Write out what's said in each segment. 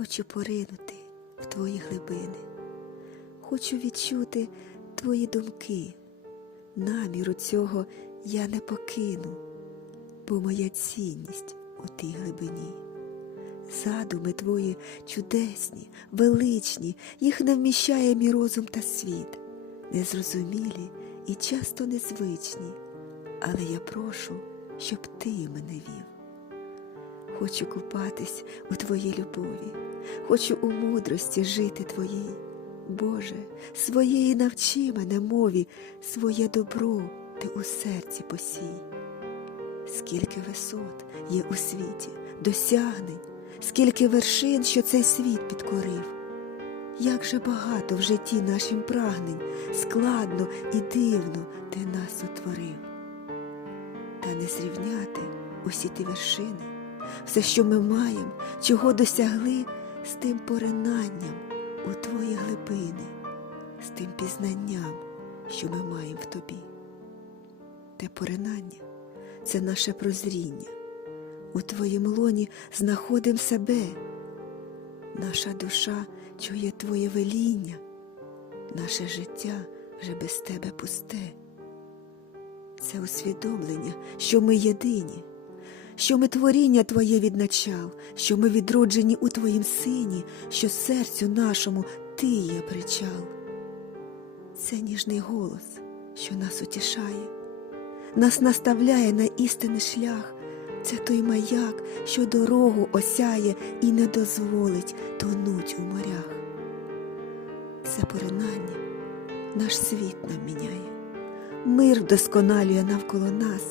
Хочу поринути в твої глибини, хочу відчути твої думки. Наміру цього я не покину, бо моя цінність у тій глибині. Задуми твої чудесні, величні, їх не вміщає мій розум та світ, незрозумілі і часто незвичні, але я прошу, щоб ти мене вів. Хочу купатись у твоїй любові, хочу у мудрості жити твоїй. Боже, своєї навчи мене мові, своє добро ти у серці посій. Скільки висот є у світі, досягнень, скільки вершин, що цей світ підкорив. Як же багато в житті нашим прагнень, складно і дивно ти нас утворив. Та не зрівняти усі ті вершини, все, що ми маємо, чого досягли, з тим поринанням у твої глибини, з тим пізнанням, що ми маємо в тобі. Те поринання це наше прозріння. У твоїм лоні знаходим себе. Наша душа чує твоє веління, наше життя вже без тебе пусте. Це усвідомлення, що ми єдині, що ми творіння Твоє відначал, що ми відроджені у Твоїм сині, що серцю нашому Ти є причал. Це ніжний голос, що нас утішає, нас наставляє на істинний шлях. Це той маяк, що дорогу осяє і не дозволить тонуть у морях. Це поринання наш світ нам міняє, мир вдосконалює навколо нас,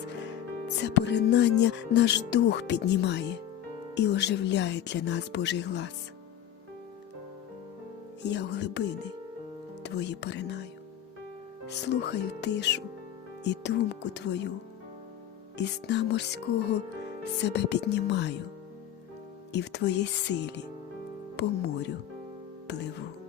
це поринання наш дух піднімає і оживляє для нас Божий глас. Я в глибини твої поринаю, слухаю тишу і думку твою, із дна морського себе піднімаю, і в твоїй силі по морю пливу.